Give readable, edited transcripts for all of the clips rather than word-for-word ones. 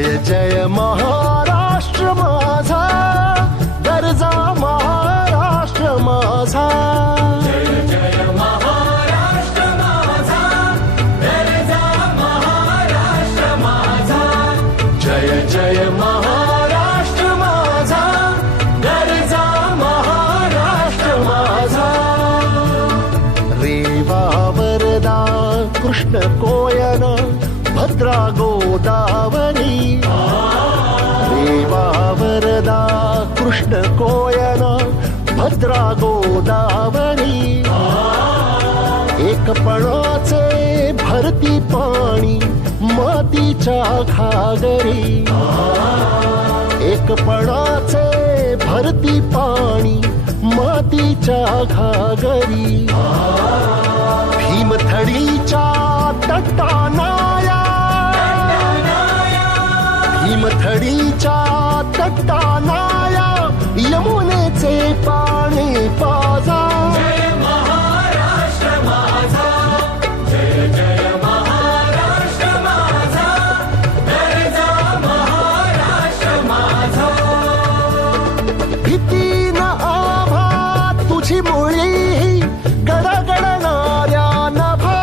जय जय महाराष्ट्र माझा, गरजा महाराष्ट्र माझा. जय जय महाराष्ट्र माझा, गरजा महाराष्ट्र माझा. जय जय महाराष्ट्र माझा, गरजा महाराष्ट्र माझा. रेवा वरदा कृष्ण कोयना भद्रा गोदावरी. रेवा वरदा कृष्ण कोयना भद्रा गोदावरी. एकपणाचे भरती पाणी मातीच्या घागरी. एकपणाचे भरती पाणी मातीच्या घागरी. भीमथडीच्या तटानाया, भीमथडीच्या तटानाया यमुनेचे पाणी पाजा. जय महाराष्ट्र माझा, जय जय महाराष्ट्र माझा, गरजा महाराष्ट्र माझा. भीती न आभा तुझी मुळी गडगडणाऱ्या नभा.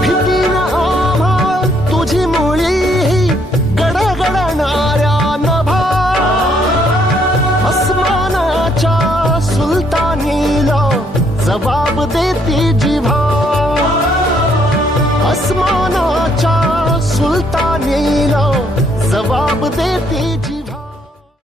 भीती न आभा तुझी मुळी गडगडणाऱ्या नभा. अस्मानाच्या सुलतानीला जबाब देती जिव्हा. अस्मानाच्या सुलतानीला जबाब देती जिव्हा.